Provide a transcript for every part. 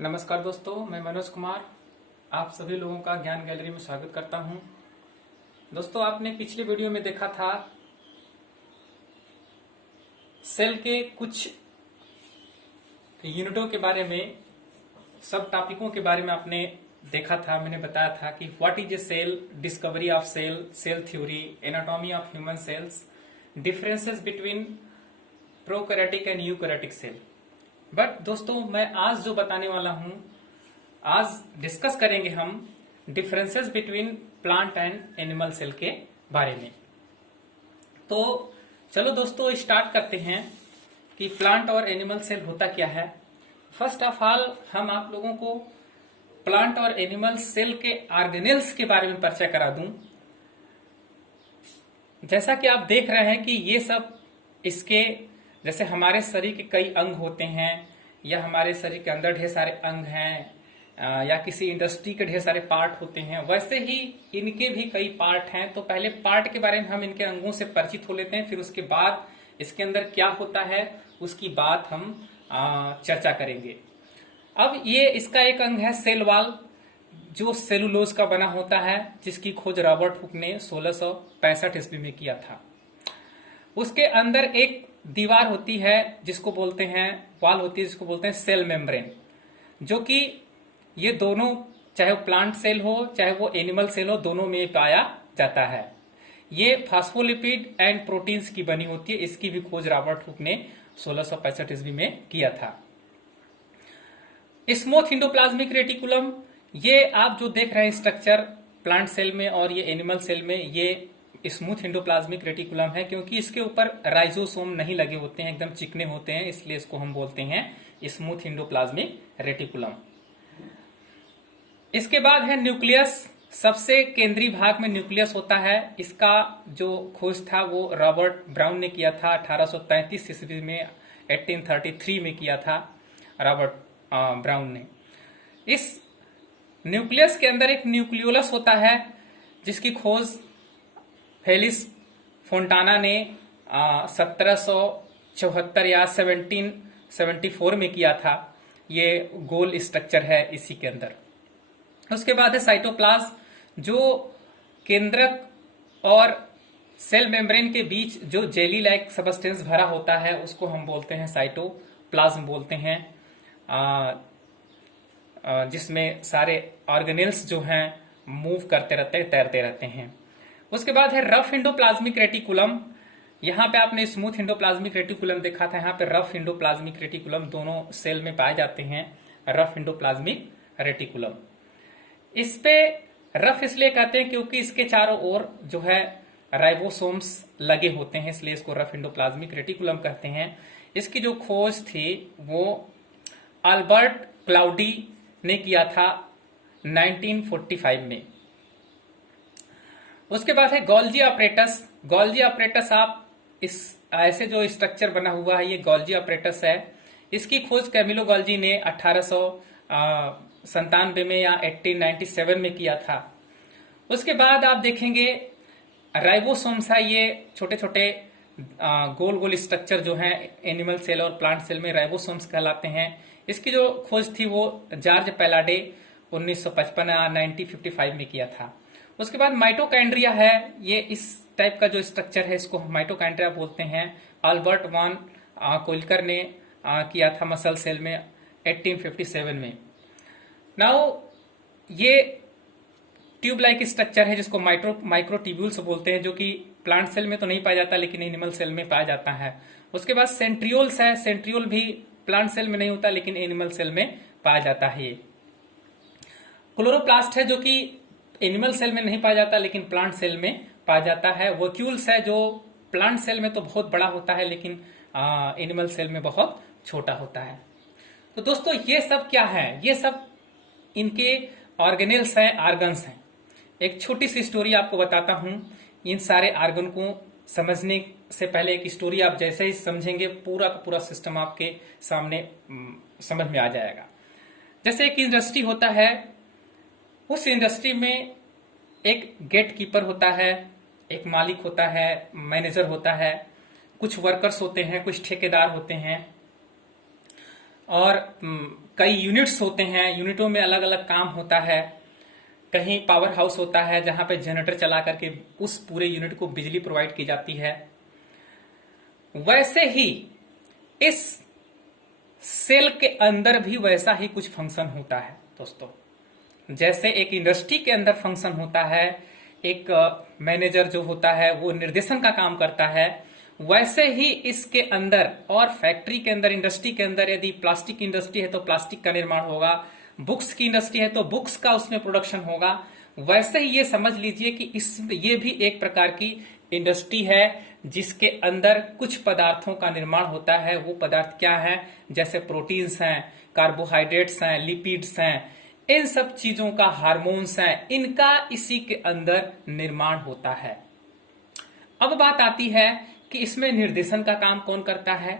नमस्कार दोस्तों, मैं मनोज कुमार आप सभी लोगों का ज्ञान गैलरी में स्वागत करता हूं। दोस्तों, आपने पिछले वीडियो में देखा था सेल के कुछ यूनिटों के बारे में, सब टॉपिकों के बारे में आपने देखा था। मैंने बताया था कि what is a cell, discovery of cell, cell theory, anatomy of human cells, differences between prokaryotic and eukaryotic cell. But दोस्तों, मैं आज जो बताने वाला हूं, आज डिस्कस करेंगे हम differences between plant and animal cell के बारे में। तो चलो दोस्तों, स्टार्ट करते हैं कि प्लांट और एनिमल सेल होता क्या है। फर्स्ट ऑफ ऑल, हम आप लोगों को प्लांट और एनिमल सेल के ऑर्गेनेल्स के बारे में परिचय करा दूं। जैसा कि आप देख रहे हैं कि ये सब इसके, जैसे हमारे शरीर के कई अंग होते हैं, या हमारे शरीर के अंदर ढेर सारे अंग हैं, या किसी इंडस्ट्री के ढेर सारे पार्ट होते हैं, वैसे ही इनके भी कई पार्ट हैं। तो पहले पार्ट के बारे में हम इनके अंगों से परिचित हो लेते हैं, फिर उसके बाद इसके अंदर क्या होता है उसकी बात हम चर्चा करेंगे। अब ये इसका एक अंग है सेल वॉल, जो सेलुलोज का बना होता है, जिसकी खोज रॉबर्ट हुक ने 1665 ईस्वी में किया था। उसके अंदर एक दीवार होती है जिसको बोलते हैं, वॉल होती है जिसको बोलते हैं सेल मेम्ब्रेन, जो कि ये दोनों, चाहे वो प्लांट सेल हो चाहे वो एनिमल सेल हो, दोनों में पाया जाता है। ये फास्फोलिपिड एंड प्रोटीन्स की बनी होती है। इसकी भी खोज रॉबर्ट हुक ने 1665 ईस्वी में किया था। स्मूथ एंडोप्लाज्मिक रेटिकुलम, ये आप जो देख रहे हैं स्ट्रक्चर प्लांट सेल में और ये एनिमल सेल में, ये स्मूथ एंडोप्लाज्मिक रेटिकुलम है, क्योंकि इसके ऊपर राइजोसोम नहीं लगे होते हैं, एकदम चिकने होते हैं, इसलिए इसको हम बोलते हैं स्मूथ एंडोप्लाज्मिक रेटिकुलम। इसके बाद है न्यूक्लियस। सबसे केंद्रीय भाग में न्यूक्लियस होता है। इसका जो खोज था वो रॉबर्ट ब्राउन ने किया था 1833 ईस्वी में, 1833 में किया था रॉबर्ट ब्राउन ने। इस न्यूक्लियस के अंदर एक न्यूक्लियोलस होता है, जिसकी खोज फेलिक्स फोंटाना ने 1774 या 1774 में किया था। ये गोल स्ट्रक्चर है इसी के अंदर। उसके बाद है साइटोप्लाज्म, जो केंद्रक और सेल मेम्ब्रेन के बीच जो जेली लाइक सबस्टेंस भरा होता है, उसको हम बोलते हैं साइटोप्लाज्म बोलते हैं, जिसमें सारे ऑर्गेनेल्स जो हैं मूव करते रहते हैं, तैरते रहते हैं। उसके बाद है रफ एंडोप्लाज्मिक रेटिकुलम। यहाँ पे आपने स्मूथ एंडोप्लाज्मिक रेटिकुलम देखा था, यहाँ पे रफ एंडोप्लाज्मिक रेटिकुलम दोनों सेल में पाए जाते हैं। रफ एंडोप्लाज्मिक रेटिकुलम, इस पे रफ इसलिए कहते हैं क्योंकि इसके चारों ओर जो है राइबोसोम्स लगे होते हैं, इसलिए इसको रफ एंडोप्लाज्मिक रेटिकुलम कहते हैं। इसकी जो खोज थी वो अल्बर्ट क्लाउडी ने किया था 1945 में। उसके बाद है गोल्जी अपरेटस। गोल्जी अपरेटस, आप इस ऐसे जो स्ट्रक्चर बना हुआ है, ये गोल्जी अपरेटस है। इसकी खोज कैमिलो गोल्जी ने 1897 में या 1897 में किया था। उसके बाद आप देखेंगे राइबोसोम्स है, ये छोटे छोटे गोल गोल स्ट्रक्चर जो हैं एनिमल सेल और प्लांट सेल में राइबोसोम्स कहलाते हैं। इसकी जो खोज थी वो जॉर्ज पैलाडे 1955 या 1955 में किया था। उसके बाद माइटोकांड्रिया है, ये इस टाइप का जो स्ट्रक्चर है इसको हम माइटोकांड्रिया बोलते हैं। अल्बर्ट वॉन कोइलकर ने किया था मसल सेल में 1857 में। नाउ ये ट्यूब लाइक स्ट्रक्चर है जिसको माइक्रोट्यूब्यूल्स बोलते हैं, जो कि प्लांट सेल में तो नहीं पाया जाता लेकिन एनिमल सेल में पाया जाता है। उसके बाद सेंट्रियोल्स है, सेंट्रियोल भी प्लांट सेल में नहीं होता लेकिन एनिमल सेल में पाया जाता है। ये क्लोरोप्लास्ट है, जो कि एनिमल सेल में नहीं पाया जाता लेकिन प्लांट सेल में पाया जाता है। वोक्यूल्स है, जो प्लांट सेल में तो बहुत बड़ा होता है लेकिन एनिमल सेल में बहुत छोटा होता है। तो दोस्तों, ये सब क्या है? ये सब इनके ऑर्गेनेल्स हैं, आर्गन्स हैं। एक छोटी सी स्टोरी आपको बताता हूं। इन सारे आर्गन को समझने से पहले एक स्टोरी आप जैसे ही समझेंगे, पूरा का पूरा सिस्टम आपके सामने समझ में आ जाएगा। जैसे एक इंडस्ट्री होता है, उस इंडस्ट्री में एक गेट कीपर होता है, एक मालिक होता है, मैनेजर होता है, कुछ वर्कर्स होते हैं, कुछ ठेकेदार होते हैं, और कई यूनिट्स होते हैं, यूनिटों में अलग अलग काम होता है। कहीं पावर हाउस होता है जहां पे जनरेटर चला करके उस पूरे यूनिट को बिजली प्रोवाइड की जाती है। वैसे ही इस सेल के अंदर भी वैसा ही कुछ फंक्शन होता है दोस्तों। जैसे एक इंडस्ट्री के अंदर फंक्शन होता है, एक मैनेजर जो होता है वो निर्देशन का काम करता है, वैसे ही इसके अंदर और फैक्ट्री के अंदर, इंडस्ट्री के अंदर यदि प्लास्टिक इंडस्ट्री है तो प्लास्टिक का निर्माण होगा, बुक्स की इंडस्ट्री है तो बुक्स का उसमें प्रोडक्शन होगा। वैसे ही ये समझ लीजिए कि ये भी एक प्रकार की इंडस्ट्री है जिसके अंदर कुछ पदार्थों का निर्माण होता है। वो पदार्थ क्या है? जैसे प्रोटीन्स हैं, कार्बोहाइड्रेट्स हैं, लिपिड्स हैं, इन सब चीजों का, हार्मोन्स हैं, इनका इसी के अंदर निर्माण होता है। अब बात आती है कि इसमें निर्देशन का काम कौन करता है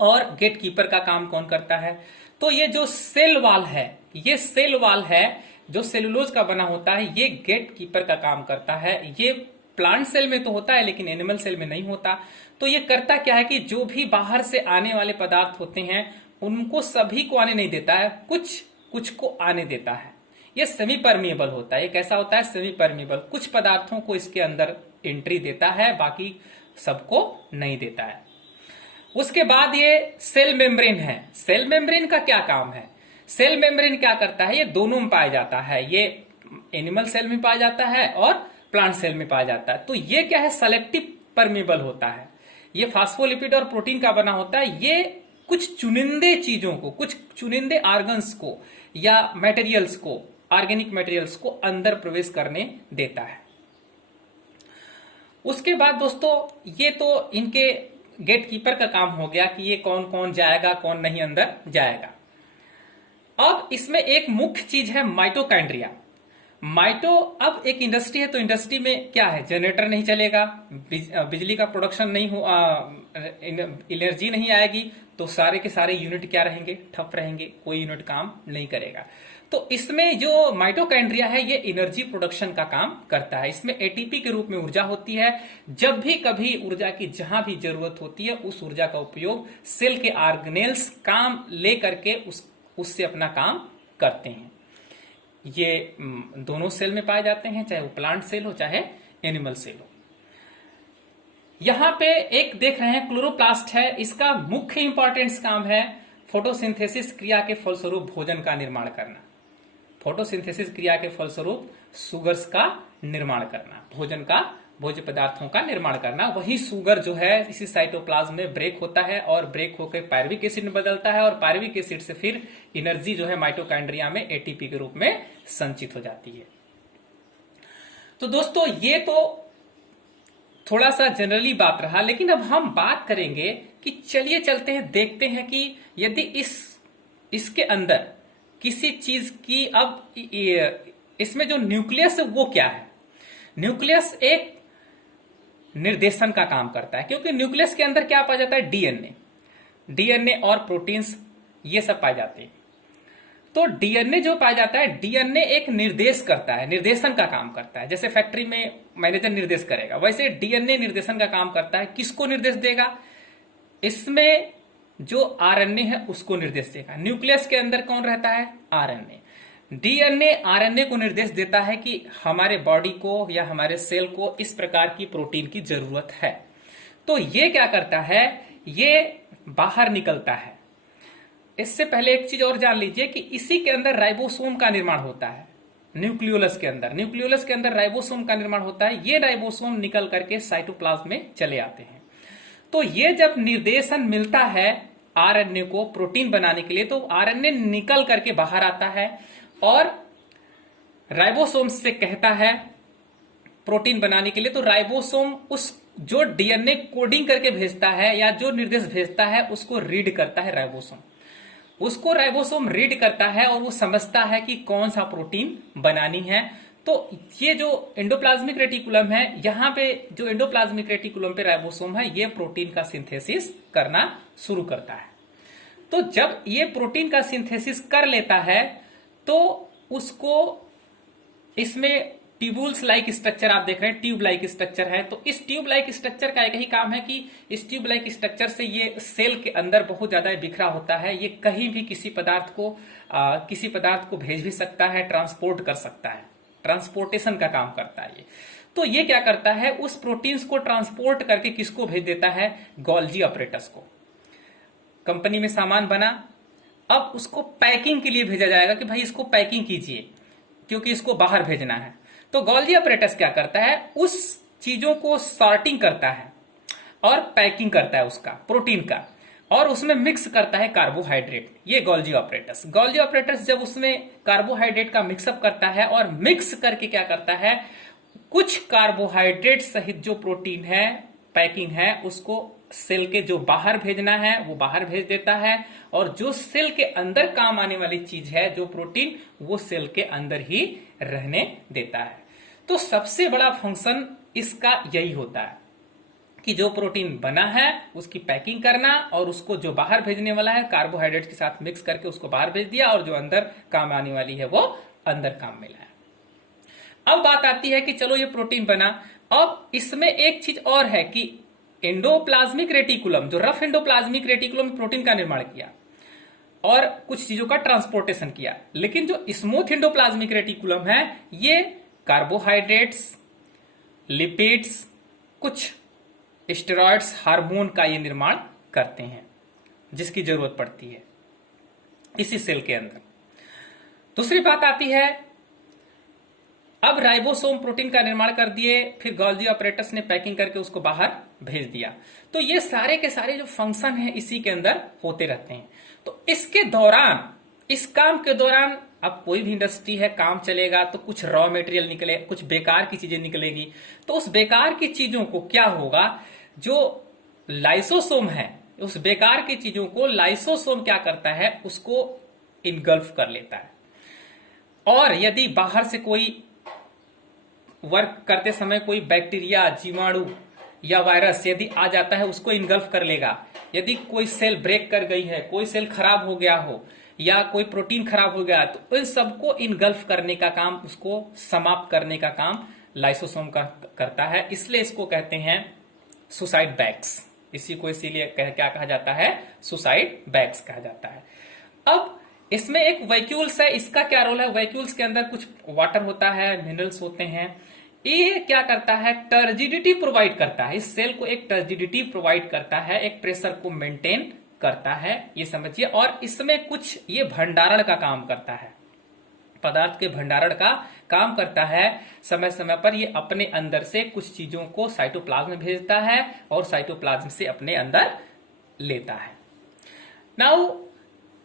और गेट कीपर का काम कौन करता है। तो ये जो सेल वाल है, ये सेल वाल है जो सेलुलोज का बना होता है, ये गेट कीपर का काम करता है। ये प्लांट सेल में तो होता है लेकिन एनिमल सेल में नहीं होता। तो ये करता क्या है कि जो भी बाहर से आने वाले पदार्थ होते हैं उनको सभी को आने नहीं देता है, कुछ कुछ को आने देता है। ये सेमी परमिएबल होता है। ये कैसा होता है? Semi permeable. कुछ पदार्थों को इसके अंदर एंट्री देता है, बाकी सबको नहीं देता है। उसके बाद ये सेल मेम्ब्रेन है। सेल मेम्ब्रेन का क्या काम है? सेल मेम्ब्रेन क्या करता है? ये दोनों में पाया जाता है। ये एनिमल सेल में पाया जाता है और प्लांट सेल में पाया जाता है। तो ये क्या है? सेलेक्टिव परमिएबल होता है। ये फास्फोलिपिड और प्रोटीन का बना होता है। ये कुछ चुनिंदे चीजों को, कुछ चुनिंदे ऑर्गन्स को या मटेरियल्स को, ऑर्गेनिक मटेरियल्स को अंदर प्रवेश करने देता है। उसके बाद दोस्तों ये तो इनके गेट कीपर का काम हो गया कि ये कौन कौन जाएगा, कौन नहीं अंदर जाएगा। अब इसमें एक मुख्य चीज है माइटोकॉन्ड्रिया। अब एक इंडस्ट्री है तो इंडस्ट्री में क्या है? जनरेटर नहीं चलेगा, बिजली का प्रोडक्शन नहीं हो, एनर्जी नहीं आएगी, तो सारे के सारे यूनिट क्या रहेंगे? ठप रहेंगे, कोई यूनिट काम नहीं करेगा। तो इसमें जो माइटोकॉन्ड्रिया है ये एनर्जी प्रोडक्शन का काम करता है। इसमें एटीपी के रूप में ऊर्जा होती है। जब भी कभी ऊर्जा की जहां भी जरूरत होती है उस ऊर्जा का उपयोग सेल के ऑर्गेनेल्स काम ले करके उससे अपना काम करते हैं। ये दोनों सेल में पाए जाते हैं, चाहे वो प्लांट सेल हो चाहे एनिमल सेल हो। यहां पे एक देख रहे हैं क्लोरोप्लास्ट है। इसका मुख्य इंपॉर्टेंस काम है फोटोसिंथेसिस क्रिया के फलस्वरूप भोजन का निर्माण करना। फोटोसिंथेसिस क्रिया के फलस्वरूप सुगर्स का निर्माण करना, भोज्य पदार्थों का निर्माण करना। वही सुगर जो है इसी साइटोप्लाज्म में ब्रेक होता है और ब्रेक होकर पायरुविक एसिड में बदलता है और पायरुविक एसिड से फिर एनर्जी जो है माइटोकॉन्ड्रिया में एटीपी के रूप में संचित हो जाती है। तो दोस्तों ये तो थोड़ा सा जनरली बात रहा, लेकिन अब हम बात करेंगे कि चलिए चलते हैं, देखते हैं कि यदि इसके अंदर किसी चीज की, अब इसमें जो न्यूक्लियस है वो क्या है? न्यूक्लियस एक निर्देशन का काम करता है, क्योंकि न्यूक्लियस के अंदर क्या पाया जाता है? डीएनए और प्रोटीन्स ये सब पाए जाते हैं। तो डीएनए जो पाया जाता है, डीएनए एक निर्देश करता है, निर्देशन का काम करता है। जैसे फैक्ट्री में मैनेजर निर्देश करेगा, वैसे डीएनए निर्देशन का काम करता है। किसको निर्देश देगा? इसमें जो आरएनए है उसको निर्देश देगा। न्यूक्लियस के अंदर कौन रहता है? आरएनए। डीएनए आरएनए को निर्देश देता है कि हमारे बॉडी को या हमारे सेल को इस प्रकार की प्रोटीन की जरूरत है। तो ये क्या करता है? ये बाहर निकलता है। इससे पहले एक चीज और जान लीजिए कि इसी के अंदर राइबोसोम का निर्माण होता है। न्यूक्लियोलस के अंदर राइबोसोम का निर्माण होता है। ये राइबोसोम निकल करके साइटोप्लाज्म में चले आते हैं। तो ये जब निर्देशन मिलता है आरएनए को प्रोटीन बनाने के लिए, तो आरएनए निकल करके बाहर आता है और राइबोसोम से कहता है प्रोटीन बनाने के लिए। तो राइबोसोम उस जो डीएनए कोडिंग करके भेजता है या जो निर्देश भेजता है उसको रीड करता है राइबोसोम रीड करता है और वो समझता है कि कौन सा प्रोटीन बनानी है। तो ये जो एंडोप्लाज्मिक रेटिकुलम है, यहां पे जो एंडोप्लाज्मिक रेटिकुलम पे राइबोसोम है, ये प्रोटीन का सिंथेसिस करना शुरू करता है। तो जब ये प्रोटीन का सिंथेसिस कर लेता है तो उसको इसमें ट्यूबुल्स लाइक स्ट्रक्चर आप देख रहे हैं, ट्यूब लाइक स्ट्रक्चर है। तो इस ट्यूब लाइक स्ट्रक्चर का एक ही काम है कि इस ट्यूब लाइक स्ट्रक्चर से ये सेल के अंदर बहुत ज्यादा बिखरा होता है, ये कहीं भी किसी पदार्थ को भेज भी सकता है, ट्रांसपोर्ट कर सकता है, ट्रांसपोर्टेशन का काम करता है ये। तो ये क्या करता है, उस प्रोटीन्स को ट्रांसपोर्ट करके किसको भेज देता है, गोल्जी ऑपरेटस को। कंपनी में सामान बना, अब उसको पैकिंग के लिए भेजा जाएगा कि भाई इसको पैकिंग कीजिए, क्योंकि इसको बाहर भेजना है। तो गोल्जी ऑपरेटस क्या करता है, उस चीजों को सॉर्टिंग करता है और पैकिंग करता है उसका प्रोटीन का, और उसमें मिक्स करता है कार्बोहाइड्रेट। ये गोल्जी ऑपरेटस जब उसमें कार्बोहाइड्रेट का मिक्सअप करता है और मिक्स करके क्या करता है, कुछ कार्बोहाइड्रेट सहित जो प्रोटीन है, पैकिंग है, उसको सेल के जो बाहर भेजना है वो बाहर भेज देता है, और जो सेल के अंदर काम आने वाली चीज है, जो प्रोटीन, वो सेल के अंदर ही रहने देता है। तो सबसे बड़ा फंक्शन इसका यही होता है कि जो प्रोटीन बना है उसकी पैकिंग करना, और उसको जो बाहर भेजने वाला है कार्बोहाइड्रेट के साथ मिक्स करके उसको बाहर भेज दिया, और जो अंदर काम आने वाली है वो अंदर काम मिला है। अब बात आती है कि चलो ये प्रोटीन बना, अब इसमें एक चीज और है कि एंडोप्लाज्मिक रेटिकुलम, जो रफ एंडोप्लाज्मिक रेटिकुलम में प्रोटीन का निर्माण किया और कुछ चीजों का ट्रांसपोर्टेशन किया, लेकिन जो स्मूथ एंडोप्लाज्मिक रेटिकुलम है ये कार्बोहाइड्रेट्स, लिपिड्स, कुछ स्टेरॉइड्स, हार्मोन का ये निर्माण करते हैं, जिसकी जरूरत पड़ती है इसी सेल के अंदर। दूसरी बात आती है, अब राइबोसोम प्रोटीन का निर्माण कर दिए, फिर गोल्जी ऑपरेटस ने पैकिंग करके उसको बाहर भेज दिया। तो ये सारे के सारे जो फंक्शन है इसी के अंदर होते रहते हैं। तो इसके दौरान, इस काम के दौरान, अब कोई भी इंडस्ट्री है, काम चलेगा तो कुछ रॉ मटेरियल निकले, कुछ बेकार की चीजें निकलेगी। तो उस बेकार की चीजों को क्या होगा, जो लाइसोसोम है, उस बेकार की चीजों को लाइसोसोम क्या करता है, उसको इनगल्फ कर लेता है। और यदि बाहर से कोई वर्क करते समय कोई बैक्टीरिया, जीवाणु या वायरस यदि आ जाता है, उसको इनगल्फ कर लेगा। यदि कोई सेल ब्रेक कर गई है, कोई सेल खराब हो गया हो, या कोई प्रोटीन खराब हो गया, तो इन सबको इनगल्फ करने का काम, उसको समाप्त करने का काम लाइसोसोम का करता है। इसलिए इसको कहते हैं सुसाइड बैग्स। इसी को इसीलिए क्या कहा जाता है, सुसाइड बैग्स कहा जाता है। अब इसमें एक वैक्यूल्स है, इसका क्या रोल है, वैक्यूल्स के अंदर कुछ वाटर होता है, मिनरल्स होते हैं। ये क्या करता है, टर्जिडिटी प्रोवाइड करता है, इस सेल को एक टर्जिडिटी प्रोवाइड करता है, एक प्रेशर को मेंटेन करता है, ये समझिए। और इसमें कुछ ये भंडारण का काम करता है, पदार्थ के भंडारण का काम करता है। समय समय पर ये अपने अंदर से कुछ चीजों को साइटोप्लाज्म में भेजता है और साइटोप्लाज्म से अपने अंदर लेता है। नाउ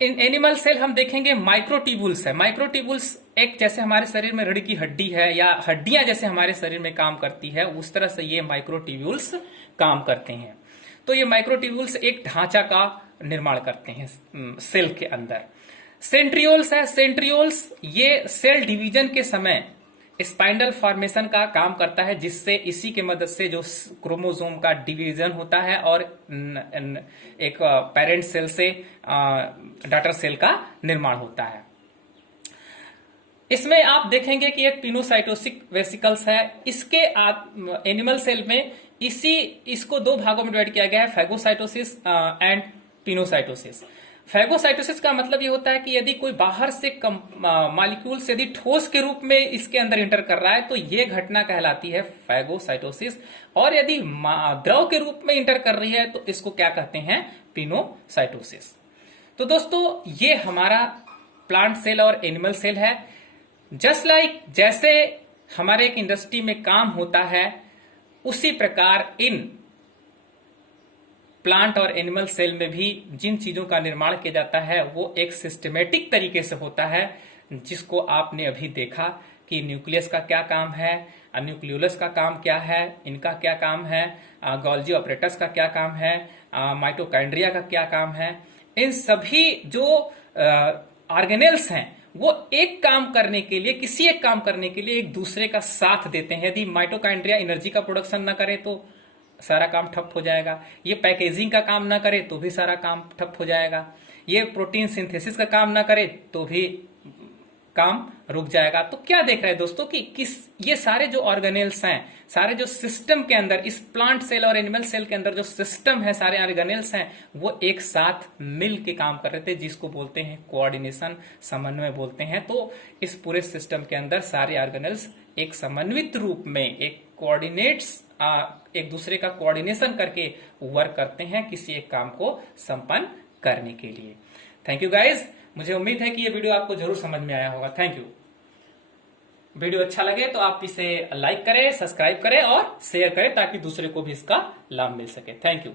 इन एनिमल सेल हम देखेंगे माइक्रोट्यूबुल्स है। माइक्रोट्यूबुल्स एक, जैसे हमारे शरीर में रीढ़ की हड्डी है या हड्डियां जैसे हमारे शरीर में काम करती है, उस तरह से ये माइक्रोट्यूबुल्स काम करते हैं। तो ये माइक्रोट्यूबुल्स एक ढांचा का निर्माण करते हैं सेल के अंदर। सेंट्रियोल्स है, सेंट्रियोल्स ये सेल डिवीजन के समय स्पाइंडल फॉर्मेशन का काम करता है, जिससे इसी के मदद से जो क्रोमोसोम का डिवीजन होता है और एक पेरेंट सेल से डॉटर सेल का निर्माण होता है। इसमें आप देखेंगे कि एक पिनोसाइटोसिक वेसिकल्स है। इसके एनिमल सेल में इसको दो भागों में डिवाइड किया गया है, फैगोसाइटोसिस एंड पिनोसाइटोसिस। फैगोसाइटोसिस का मतलब ये होता है कि यदि कोई बाहर से मॉलिक्यूल्स यदि ठोस के रूप में इसके अंदर इंटर कर रहा है तो ये घटना कहलाती है फैगोसाइटोसिस, और यदि द्रव के रूप में इंटर कर रही है तो इसको क्या कहते हैं, पिनोसाइटोसिस। तो दोस्तों ये हमारा प्लांट सेल और एनिमल सेल है। जस्ट लाइक जैसे हमारे एक इंडस्ट्री में काम होता है, उसी प्रकार इन प्लांट और एनिमल सेल में भी जिन चीजों का निर्माण किया जाता है वो एक सिस्टमेटिक तरीके से होता है, जिसको आपने अभी देखा कि न्यूक्लियस का क्या काम है, न्यूक्लियोलस का काम क्या है, इनका क्या काम है, गोल्जी ऑपरेटस का क्या काम है, माइटोकॉन्ड्रिया का क्या काम है। इन सभी जो ऑर्गेनेल्स हैं वो एक काम करने के लिए, किसी एक काम करने के लिए एक दूसरे का साथ देते हैं। यदि माइटोकॉन्ड्रिया एनर्जी का प्रोडक्शन ना करे तो सारा काम ठप हो जाएगा, ये पैकेजिंग का काम ना करे तो भी सारा काम ठप हो जाएगा, ये प्रोटीन सिंथेसिस का काम ना करे तो भी काम रुक जाएगा। तो क्या देख रहे हैं दोस्तों कि किस ये सारे जो ऑर्गेनेल्स हैं, सारे जो सिस्टम के अंदर, इस प्लांट सेल और एनिमल सेल के अंदर जो सिस्टम है, सारे ऑर्गेनेल्स हैं, वो एक साथ मिल के काम कर रहे थे, जिसको बोलते हैं कोऑर्डिनेशन, समन्वय बोलते हैं। तो इस पूरे सिस्टम के अंदर सारे ऑर्गेनेल्स एक समन्वित रूप में, एक कोऑर्डिनेट्स, एक दूसरे का कोऑर्डिनेशन करके वर्क करते हैं किसी एक काम को संपन्न करने के लिए। थैंक यू गाइज, मुझे उम्मीद है कि ये वीडियो आपको जरूर समझ में आया होगा। Thank you. वीडियो अच्छा लगे तो आप इसे लाइक करें, सब्सक्राइब करें और शेयर करें ताकि दूसरे को भी इसका लाभ मिल सके। Thank you.